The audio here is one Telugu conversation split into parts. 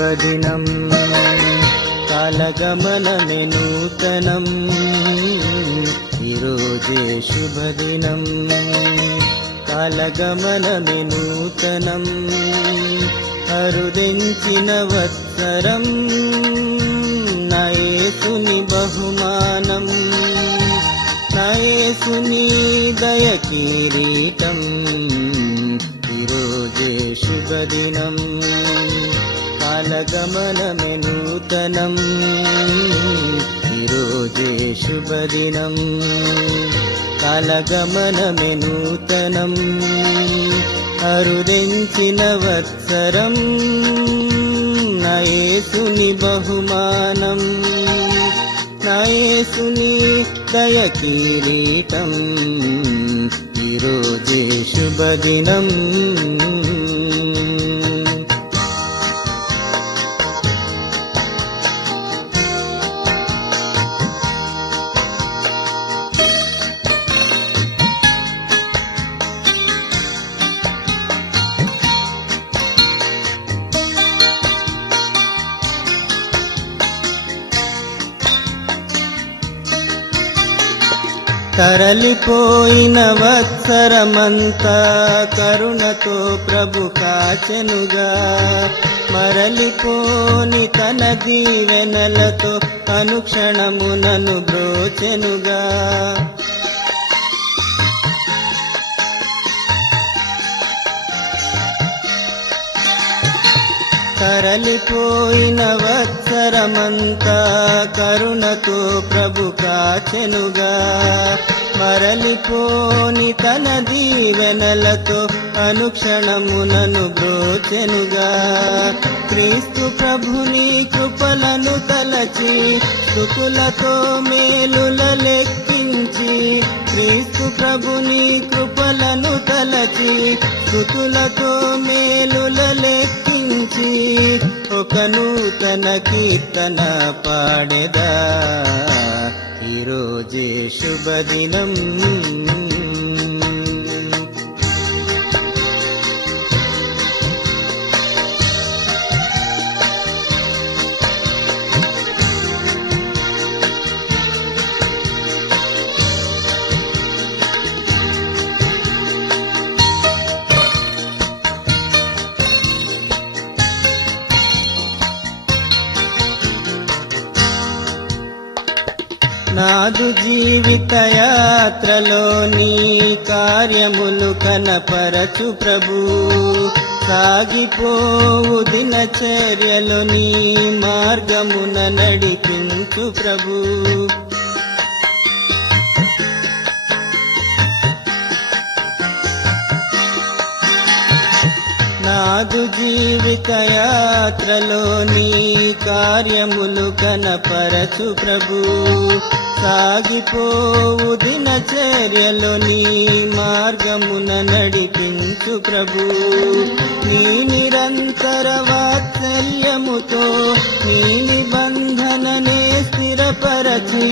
శుభదినం కాలగమనమే నూతనం ఈరోజే శుభదినం కాలగమనమే నూతనం అరుదించిన వత్సరం నా యేసుని బహుమానం నా యేసుని దయ కిరీటం ఈరోజే శుభదినం కాలగమనమే నూతనం ఈరోజే శుభదినం కాలగమనమే నూతనం అరుదించిన వత్సరం నా యేసుని బహుమానం నా యేసుని దయ కిరీటం ఈరోజే శుభదినం తరలిపోయిన వత్సరమంతా కరుణతో ప్రభు కాచెనుగా మరలిపోని తన దీవెనలతో అనుక్షణము నన్ను బ్రోచెనుగా తరలిపోయిన వత్సరమంతా కరుణతో ప్రభు కాచెనుగా మరలిపోని తన దీవెనలతో అనుక్షణము నన్ను బ్రోచెనుగా క్రీస్తు ప్రభుని కృపలను తలచి స్తుతులతో మేలుల లెక్కించి క్రీస్తు ప్రభుని కృపలను తలచి స్తుతులతో మేలుల లెక్కించి ఒక నూతన కీర్తన పాడెదా ఈరోజే శుభదినం నాదు జీవిత యాత్రలో నీ కార్యములు కనపరచు ప్రభు సాగిపోవు దినచర్యలో నీ మార్గమున నడిపించు ప్రభు నాదు జీవిత యాత్రలో నీ కార్యములు కనపరచు ప్రభు సాగిపోవు దినచర్యలో నీ మార్గమున నడిపించు ప్రభు నీ నిరంతర వాత్సల్యముతో నీ నిబంధననే స్థిరపరచి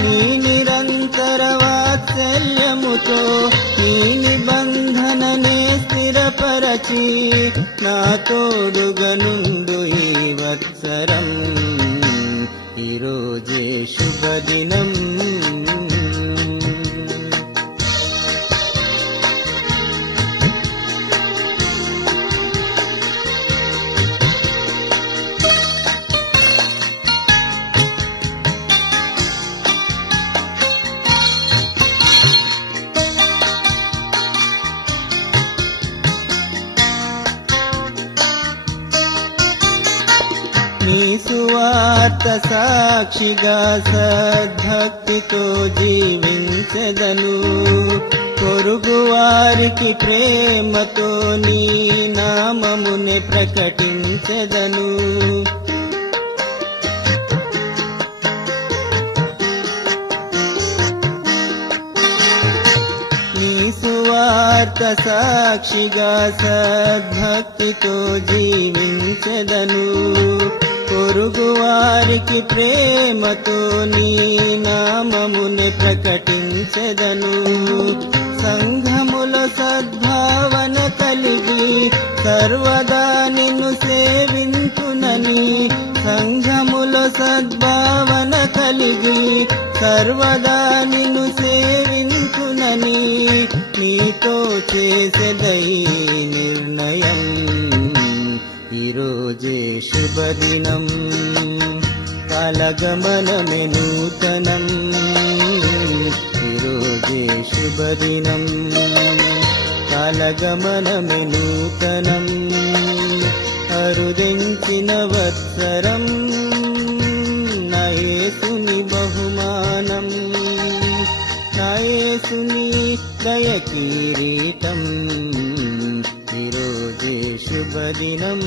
నీ నిరంతర వాత్సల్యముతో నీ నిబంధననే స్థిరపరచి నా తోడుగా నుండు ఈ వత్సరం ఈరోజే శుభదినం నీ సువార్త సాక్షిగా సద్భక్తితో జీవించెదను పొరుగు వారికి ప్రేమతో నీ నామమునే ప్రకటించెదను నీ సువార్త సాక్షిగా సద్భక్తితో జీవించెదను పొరుగు వారికి ప్రేమతో నీ నామమునే ప్రకటించెదను సంఘములో సద్భావన కలిగి సర్వదా నిన్ను సేవింతునని సర్వదా నిన్ను సేవించునని నీతో చేసెదై నిర్ణయం. ఈరోజే శుభదినం, కాలగమనమే నూతనం. ఈరోజే శుభదినం, కాలగమనమే నూతనం. అరుదెంచిన వత్సరం నా యేసుని బహుమానం, నా యేసుని దయ కిరీటం. ఈరోజే శుభదినం.